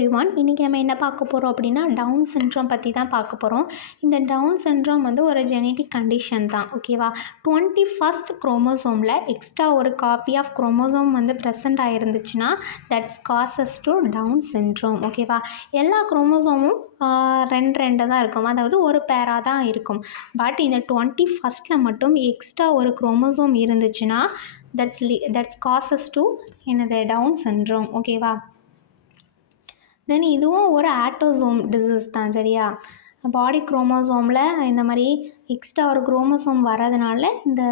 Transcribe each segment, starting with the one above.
Everyone. இன்றைக்கி நம்ம என்ன பார்க்க போகிறோம் அப்படின்னா டவுன் சிண்ட்ரோம் பற்றி தான் பார்க்க போகிறோம். இந்த டவுன் சிண்ட்ரோம் வந்து ஒரு ஜெனட்டிக் கண்டிஷன் தான். ஓகேவா? 21st குரோமோசோமில் எக்ஸ்ட்ரா ஒரு காப்பி ஆஃப் குரோமோசோம் வந்து ப்ரெசென்ட் ஆகிருந்துச்சுன்னா that's causes to Down syndrome. ஓகேவா? எல்லா குரோமோசோமும் ரெண்டு தான் இருக்கும், அதாவது ஒரு பேராக தான் இருக்கும். பட் இந்த 21st மட்டும் எக்ஸ்ட்ரா ஒரு குரோமோசோம் இருந்துச்சுன்னா தட்ஸ் காசஸ் டு என்னது டவுன் சிண்ட்ரோம். ஓகேவா? தென் இதுவும் ஒரு ஆட்டோசோம் டிசீஸ் தான். சரியா? பாடி குரோமோசோமில் இந்த மாதிரி எக்ஸ்ட்ரா ஒரு குரோமோசோம் வர்றதுனால இந்த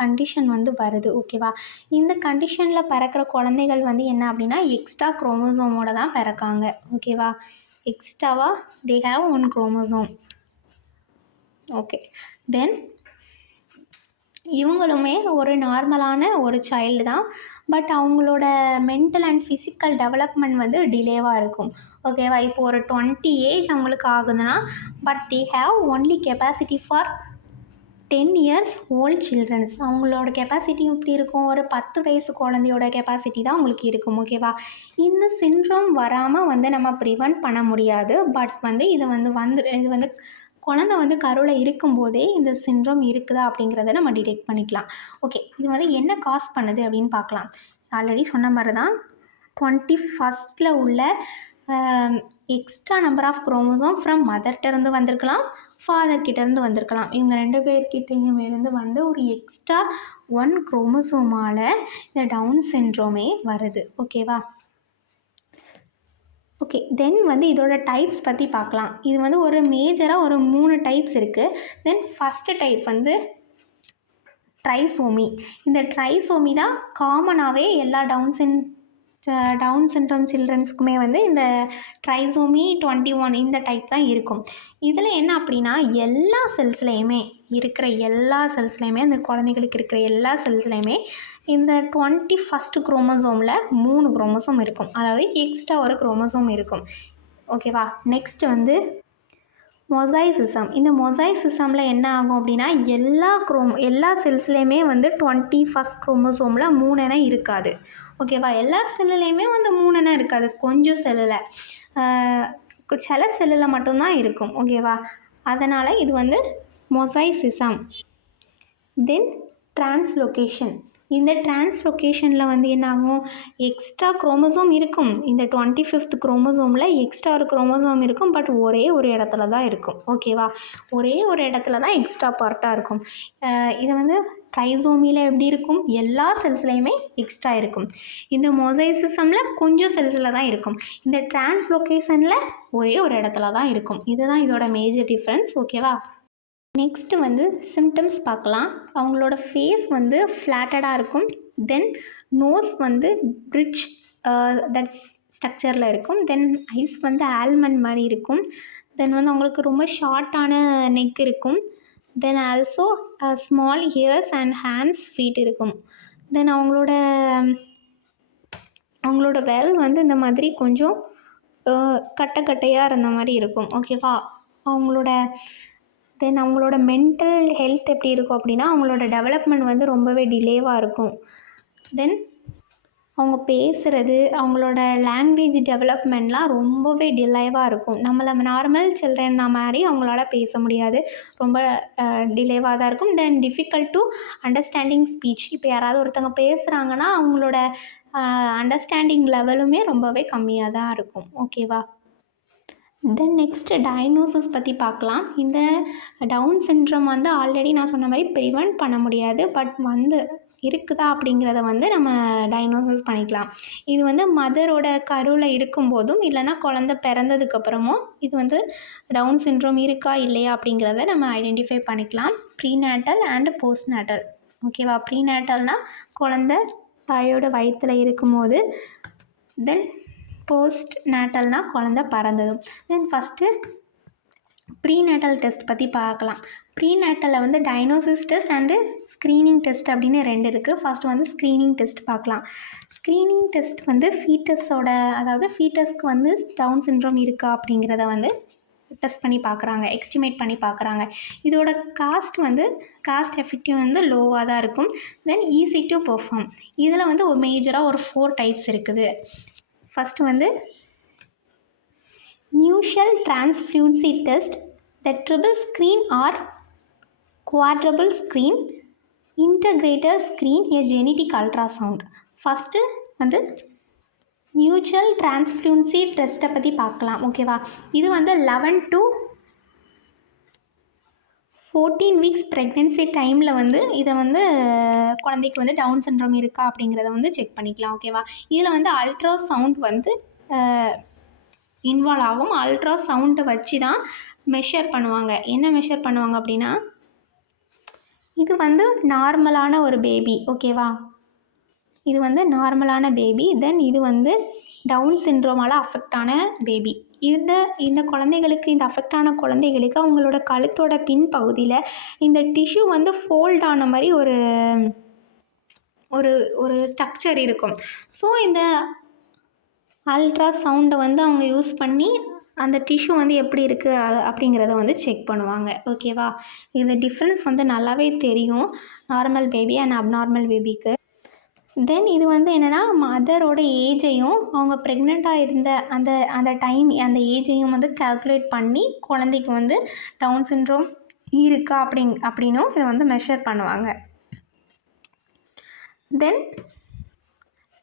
கண்டிஷன் வந்து வருது. ஓகேவா? இந்த கண்டிஷனில் பிறக்கிற குழந்தைகள் வந்து என்ன அப்படின்னா எக்ஸ்ட்ரா குரோமோசோமோட தான் பிறக்காங்க. ஓகேவா? எக்ஸ்ட்ராவாக they have one chromosome. Okay. Then இவங்களுமே ஒரு நார்மலான ஒரு சைல்டு தான். பட் அவங்களோட மென்டல் அண்ட் ஃபிசிக்கல் டெவலப்மெண்ட் வந்து டிலேவாக இருக்கும். ஓகேவா? இப்போ ஒரு 20 ஏஜ் அவங்களுக்கு ஆகுதுன்னா but they have only capacity for 10 years old childrens. அவங்களோட கெப்பாசிட்டி எப்படி இருக்கும்? ஒரு 10 வயசு குழந்தையோட கெப்பாசிட்டி தான் அவங்களுக்கு இருக்கும். ஓகேவா? இந்த சிண்ட்ரோம் வராமல் வந்து நம்ம ப்ரிவென்ட் பண்ண முடியாது. பட் வந்து இது வந்து குழந்தை வந்து கருவில் இருக்கும்போதே இந்த சிண்ட்ரோம் இருக்குதா அப்படிங்கிறத நம்ம டிடெக்ட் பண்ணிக்கலாம். ஓகே. இது வந்து என்ன காஸ் பண்ணுது அப்படின்னு பார்க்கலாம். ஆல்ரெடி சொன்ன மாதிரி தான் 21st உள்ள extra number of chromosome from மதர்கிட்டேருந்து வந்திருக்கலாம், ஃபாதர்கிட்டேருந்து வந்திருக்கலாம். இவங்க 2 பேர்கிட்டையுமேருந்து வந்து ஒரு எக்ஸ்ட்ரா 1 குரோமோசோமால் இந்த டவுன் சிண்ட்ரோமே வருது. ஓகேவா? ஓகே. தென் வந்து இதோட டைப்ஸ் பற்றி பார்க்கலாம். இது வந்து ஒரு மேஜராக ஒரு 3 டைப்ஸ் இருக்குது. தென் ஃபஸ்ட்டு டைப் வந்து ட்ரைசோமி. இந்த ட்ரைசோமி தான் காமனாகவே எல்லா டவுன் சிண்ட்ரோம் சில்ட்ரன்ஸுக்குமே வந்து இந்த ட்ரைசோமி 21 இந்த டைப் தான் இருக்கும். இதில் என்ன அப்படின்னா எல்லா செல்ஸ்லேயுமே அந்த குழந்தைகளுக்கு இருக்கிற எல்லா செல்ஸ்லேயுமே இந்த 21st குரோமோசோமில் 3 குரோமோசோம் இருக்கும், அதாவது எக்ஸ்ட்ரா ஒரு குரோமோசோம் இருக்கும். ஓகேவா? நெக்ஸ்ட் வந்து மொசைசிசம். இந்த மொசைசிசமில் என்ன ஆகும் அப்படின்னா எல்லா செல்ஸ்லேயுமே வந்து 21st குரோமோசோமில் 3 என இருக்காது. ஓகேவா? எல்லா செல்லுலேயுமே வந்து 3 என இருக்காது, கொஞ்சம் செல்லில் சில செல்லில் மட்டும்தான் இருக்கும். ஓகேவா? அதனால் இது வந்து மொசைசிசம். தென் டிரான்ஸ்லொகேஷன். இந்த டிரான்ஸ்லொகேஷனில் வந்து என்ன ஆகும்? எக்ஸ்ட்ரா குரோமோசோம் இருக்கும். இந்த 25th குரோமோசோமில் எக்ஸ்ட்ரா ஒரு குரோமோசோம் இருக்கும், பட் ஒரே ஒரு இடத்துல தான் இருக்கும். ஓகேவா? ஒரே ஒரு இடத்துல தான் எக்ஸ்ட்ரா பார்ட்டாக இருக்கும். இது வந்து ட்ரைசோமியில் எப்படி இருக்கும்? எல்லா செல்ஸ்லேயுமே எக்ஸ்ட்ரா இருக்கும். இந்த மொசைசிசமில் கொஞ்சம் செல்ஸில் தான் இருக்கும். இந்த டிரான்ஸ்லொகேஷனில் ஒரே ஒரு இடத்துல தான் இருக்கும். இதுதான் இதோட மேஜர் டிஃப்ரென்ஸ். ஓகேவா? நெக்ஸ்ட்டு வந்து சிம்டம்ஸ் பார்க்கலாம். அவங்களோட ஃபேஸ் வந்து ஃப்ளாட்டடாக இருக்கும். தென் நோஸ் வந்து பிரிட்ஜ் தட் ஸ்ட்ரக்சரில் இருக்கும். தென் ஐஸ் வந்து ஆல்மண்ட் மாதிரி இருக்கும். தென் வந்து அவங்களுக்கு ரொம்ப ஷார்ட்டான நெக் இருக்கும். Then also small ears and hands feet இருக்கும். தென் அவங்களோட விரல் வந்து இந்த மாதிரி கொஞ்சம் கட்டையாக இருந்த மாதிரி இருக்கும். ஓகேவா? அவங்களோட மென்டல் ஹெல்த் எப்படி இருக்கும் அப்படின்னா அவங்களோட டெவலப்மெண்ட் வந்து ரொம்பவே டிலேவாக இருக்கும். தென் அவங்க பேசுகிறது, அவங்களோட லாங்குவேஜ் டெவலப்மெண்ட்லாம் ரொம்பவே டிலேவாக இருக்கும். நம்மளை நார்மல் சில்ட்ரன் மாதிரி அவங்களால பேச முடியாது, ரொம்ப டிலேவாக தான் இருக்கும். தென் டிஃபிகல்ட் டு அண்டர்ஸ்டாண்டிங் ஸ்பீச். இப்போ யாராவது ஒருத்தவங்க பேசுகிறாங்கன்னா அவங்களோட அண்டர்ஸ்டாண்டிங் லெவலுமே ரொம்பவே கம்மியாக தான் இருக்கும். ஓகேவா? தென் நெக்ஸ்ட் டயக்னோசிஸ் பற்றி பார்க்கலாம். இந்த டவுன் சிண்ட்ரோம் வந்து ஆல்ரெடி நான் சொன்ன மாதிரி ப்ரிவென்ட் பண்ண முடியாது, பட் வந்து இருக்குதா அப்படிங்கிறத வந்து நம்ம டயக்னோசிஸ் பண்ணிக்கலாம். இது வந்து மதரோட கருவில் இருக்கும்போதும் இல்லைனா குழந்த பிறந்ததுக்கப்புறமும் இது வந்து டவுன் சிண்ட்ரோம் இருக்கா இல்லையா அப்படிங்கிறத நம்ம ஐடென்டிஃபை பண்ணிக்கலாம். Prenatal and postnatal. ஓகேவா? ப்ரீநேட்டல்னால் குழந்த தாயோட வயிற்றில் இருக்கும்போது, தென் போஸ்ட் நேட்டல்னால் குழந்த பிறந்ததும். தென் ஃபஸ்ட்டு ப்ரீநேட்டல் டெஸ்ட் பற்றி பார்க்கலாம். ப்ரீநேட்டலில் வந்து diagnosis test and screening test அப்படின்னு 2 இருக்குது. ஃபஸ்ட் வந்து ஸ்க்ரீனிங் டெஸ்ட் பார்க்கலாம். ஸ்க்ரீனிங் டெஸ்ட் வந்து ஃபீட்டஸ்க்கு வந்து டவுன் சிண்ட்ரோம் இருக்கா அப்படிங்கிறத வந்து டெஸ்ட் பண்ணி பார்க்குறாங்க, எஸ்டிமேட் பண்ணி பார்க்குறாங்க. இதோட காஸ்ட் எஃபெக்டிவ் வந்து லோவாக தான் இருக்கும். தென் ஈஸி டு பெர்ஃபார்ம். இதில் வந்து ஒரு மேஜராக ஒரு 4 டைப்ஸ் இருக்குது. ஃபஸ்ட்டு வந்து Nuchal transfluency test, the triple screen or quadruple screen, integrated screen, a genetic ultrasound. First வந்து நியூட்ரல் டிரான்ஸ்ஃப்ளூன்சி டெஸ்ட்டை பற்றி பார்க்கலாம். ஓகேவா, இது வந்து 11 to 14 வீக்ஸ் ப்ரெக்னென்சி டைமில் வந்து இதை வந்து குழந்தைக்கு வந்து டவுன் சிண்ட்ரோம் இருக்கா அப்படிங்கிறத வந்து செக் பண்ணிக்கலாம். ஓகேவா, இதில் வந்து அல்ட்ராசவுண்ட் வந்து இன்வால்வ் ஆகும். அல்ட்ராசவுண்டை வச்சு தான் மெஷர் பண்ணுவாங்க. என்ன மெஷர் பண்ணுவாங்க அப்படின்னா, இது வந்து நார்மலான ஒரு பேபி. ஓகேவா, இது வந்து நார்மலான பேபி. தென் இது வந்து டவுன் சிண்ட்ரோமால் அஃபெக்ட் ஆன பேபி. இந்த குழந்தைகளுக்கு, இந்த அஃபெக்ட் ஆன குழந்தைகளுக்கு அவங்களோட கழுத்தோட பின் பகுதியில் இந்த டிஷ்யூ வந்து ஃபோல்ட் ஆன மாதிரி ஒரு ஒரு ஒரு ஸ்ட்ரக்சர் இருக்கும். ஸோ இந்த அல்ட்ராசவுண்டை வந்து அவங்க யூஸ் பண்ணி அந்த டிஷ்யூ வந்து எப்படி இருக்குது அப்படிங்கிறத வந்து செக் பண்ணுவாங்க. ஓகேவா, இந்த டிஃப்ரென்ஸ் வந்து நல்லாவே தெரியும் நார்மல் பேபி அண்ட் அப்நார்மல் பேபிக்கு. தென் இது வந்து என்னென்னா, மதரோட ஏஜையும் அவங்க ப்ரெக்னெண்ட்டாக இருந்த அந்த டைம், அந்த ஏஜையும் வந்து கால்குலேட் பண்ணி குழந்தைக்கு வந்து டவுன் சிண்ட்ரோம் இருக்கா அப்படின்னும் இதை வந்து மெஷர் பண்ணுவாங்க. Then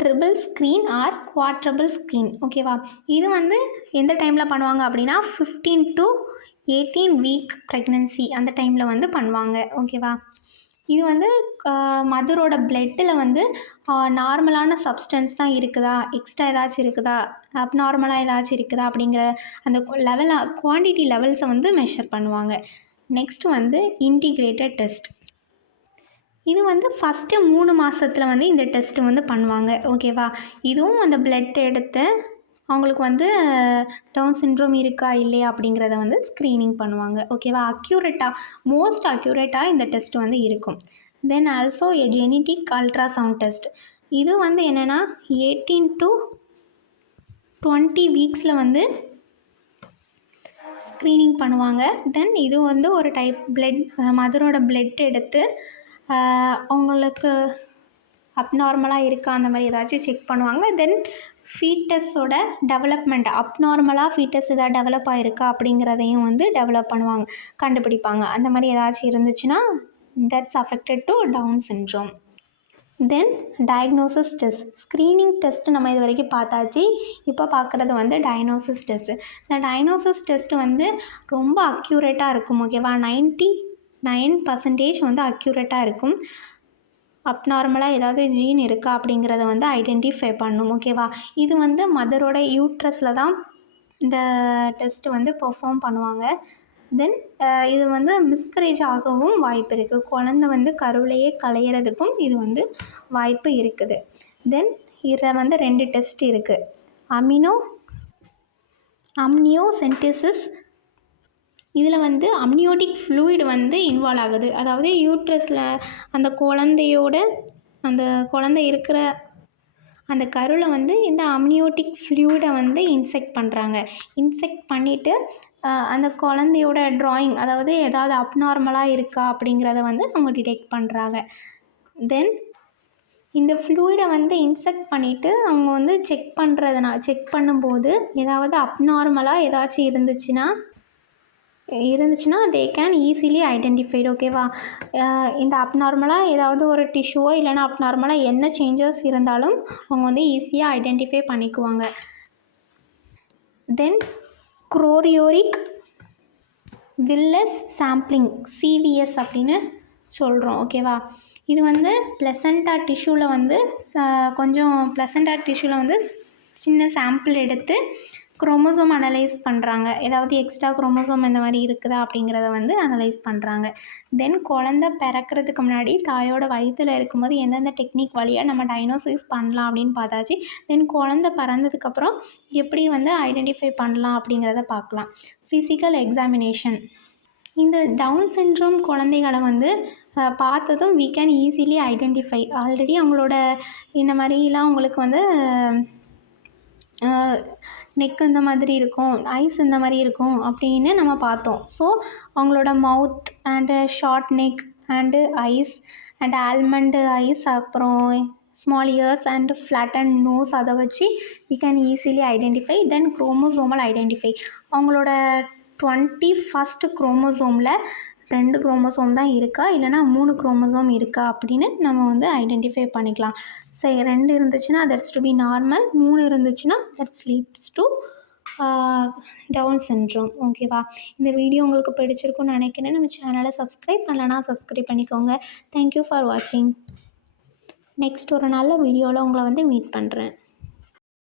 triple screen or quadruple screen. ஓகேவா, இது வந்து எந்த டைமில் பண்ணுவாங்க அப்படின்னா 15 to 18 வீக் ப்ரெக்னென்சி அந்த டைமில் வந்து பண்ணுவாங்க. ஓகேவா, இது வந்து மதரோட பிளட்டில் வந்து நார்மலான சப்ஸ்டன்ஸ் தான் இருக்குதா, எக்ஸ்ட்ரா ஏதாச்சும் இருக்குதா, அப்நார்மலாக ஏதாச்சும் இருக்குதா அப்படிங்கிற அந்த குவான்டிட்டி லெவல்ஸை வந்து மெஷர் பண்ணுவாங்க. நெக்ஸ்ட் வந்து இன்டிகிரேட்டட் டெஸ்ட். இது வந்து ஃபஸ்ட்டு 3 மாதத்தில் வந்து இந்த டெஸ்ட்டு வந்து பண்ணுவாங்க. ஓகேவா, இதுவும் அந்த பிளட் எடுத்து அவங்களுக்கு வந்து டவுன் சிண்ட்ரோம் இருக்கா இல்லையா அப்படிங்கிறத வந்து ஸ்க்ரீனிங் பண்ணுவாங்க. ஓகேவா, மோஸ்ட் அக்யூரேட்டாக இந்த டெஸ்ட் வந்து இருக்கும். Then also a genetic ultrasound test. இது வந்து என்னென்னா 18 to 20 வீக்ஸில் வந்து ஸ்க்ரீனிங் பண்ணுவாங்க. தென் இது வந்து ஒரு டைப் மதரோட பிளட் எடுத்து அவங்களுக்கு அப்நார்மலாக இருக்கா அந்த மாதிரி ஏதாச்சும் செக் பண்ணுவாங்க. தென் ஃபீட்டஸோட டெவலப்மெண்ட், அப்நார்மலாக ஃபீட்டஸ் எதாவது டெவலப் ஆகிருக்கா அப்படிங்கிறதையும் வந்து கண்டுபிடிப்பாங்க. அந்த மாதிரி ஏதாச்சும் இருந்துச்சுன்னா that's affected to Down syndrome. Then diagnosis test. Screening test நம்ம இது வரைக்கும் பார்த்தாச்சு. இப்போ பார்க்குறது வந்து டயக்னோசிஸ் டெஸ்ட்டு. இந்த டயக்னோசிஸ் டெஸ்ட்டு வந்து ரொம்ப அக்யூரேட்டாக இருக்கும். ஓகேவா, 99% வந்து அக்யூரேட்டாக இருக்கும். அப்நார்மலாக ஏதாவது ஜீன் இருக்கா அப்படிங்கிறத வந்து ஐடென்டிஃபை பண்ணும். ஓகேவா, இது வந்து மதரோட யூட்ரஸில் தான் இந்த டெஸ்ட்டு வந்து பெர்ஃபார்ம் பண்ணுவாங்க. தென் இது வந்து மிஸ்கரேஜ் ஆகவும் வாய்ப்பு இருக்குது. குழந்தை வந்து கருவிலேயே கலையிறதுக்கும் இது வந்து வாய்ப்பு இருக்குது. தென் இதில் வந்து 2 டெஸ்ட் இருக்குது. அம்னியோசென்டிசிஸ். இதில் வந்து அம்னியோட்டிக் ஃப்ளூயிட் வந்து இன்வால்வ் ஆகுது. அதாவது யூட்ரஸில் அந்த குழந்தை இருக்கிற அந்த கருவில் வந்து இந்த அம்னியோட்டிக் ஃப்ளூயிடை வந்து இன்செக்ட் பண்ணுறாங்க. இன்செக்ட் பண்ணிவிட்டு அந்த குழந்தையோட ட்ராயிங், அதாவது ஏதாவது அப்நார்மலாக இருக்கா அப்படிங்கிறத வந்து அவங்க டிடெக்ட் பண்ணுறாங்க. தென் இந்த ஃப்ளூயிடை வந்து இன்செக்ட் பண்ணிவிட்டு அவங்க வந்து செக் பண்ணும்போது ஏதாவது அப்நார்மலாக ஏதாச்சும் இருந்துச்சுன்னா தே கேன் ஈஸிலி ஐடென்டிஃபைடு. ஓகேவா, இந்த அப்நார்மலாக ஏதாவது ஒரு டிஷ்யூவோ இல்லைனா அப்நார்மலாக என்ன சேஞ்சஸ் இருந்தாலும் அவங்க வந்து ஈஸியாக ஐடென்டிஃபை பண்ணிக்குவாங்க. தென் குரோரியோரிக் வில்லஸ் சாம்பிளிங், CVS அப்படின்னு சொல்கிறோம். ஓகேவா, இது வந்து பிளசண்டா டிஷ்யூவில் வந்து சின்ன சாம்பிள் எடுத்து குரோமோசோம் அனலைஸ் பண்ணுறாங்க. ஏதாவது எக்ஸ்ட்ரா குரோமோசோம் இந்த மாதிரி இருக்குதா அப்படிங்கிறத வந்து அனலைஸ் பண்ணுறாங்க. தென் குழந்தை பிறக்கிறதுக்கு முன்னாடி தாயோட வயிற்றில் இருக்கும்போது எந்தெந்த டெக்னிக் வழியாக நம்ம டயக்னோசிஸ் பண்ணலாம் அப்படின்னு பார்த்தாச்சு. தென் குழந்தை பிறந்ததுக்கப்புறம் எப்படி வந்து ஐடென்டிஃபை பண்ணலாம் அப்படிங்கிறத பார்க்கலாம். Physical examination. இந்த டவுன் சிண்ட்ரோம் குழந்தைகளை வந்து பார்த்ததும் we can easily identify. Already அவங்களோட இந்த மாதிரிலாம் அவங்களுக்கு வந்து நெக் இந்த மாதிரி இருக்கும், ஐஸ் இந்த மாதிரி இருக்கும் அப்படின்னு நம்ம பார்த்தோம். ஸோ அவங்களோட mouth and short neck and eyes and almond eyes, அப்புறம் small ears and flatten nose, அதை வச்சு we can easily identify. Then chromosomal identify, அவங்களோட 21st குரோமோசோமில் 2 குரோமோசோம் தான் இருக்கா இல்லைனா 3 குரோமோசோம் இருக்கா அப்படின்னு நம்ம வந்து ஐடென்டிஃபை பண்ணிக்கலாம். சரி, 2 இருந்துச்சுன்னா தட்ஸ் டு பி நார்மல், 3 இருந்துச்சுன்னா that's leads to Down syndrome. ஓகேவா? இந்த வீடியோ உங்களுக்கு பிடிச்சிருக்குன்னு நினைக்கிறேன். நம்ம சேனலை சப்ஸ்கிரைப் பண்ணலன்னா சப்ஸ்கிரைப் பண்ணிக்கோங்க. தேங்க்யூ ஃபார் வாட்சிங். நெக்ஸ்ட் ஒரு நல்ல வீடியோவில் உங்களை வந்து மீட் பண்ணுறேன்.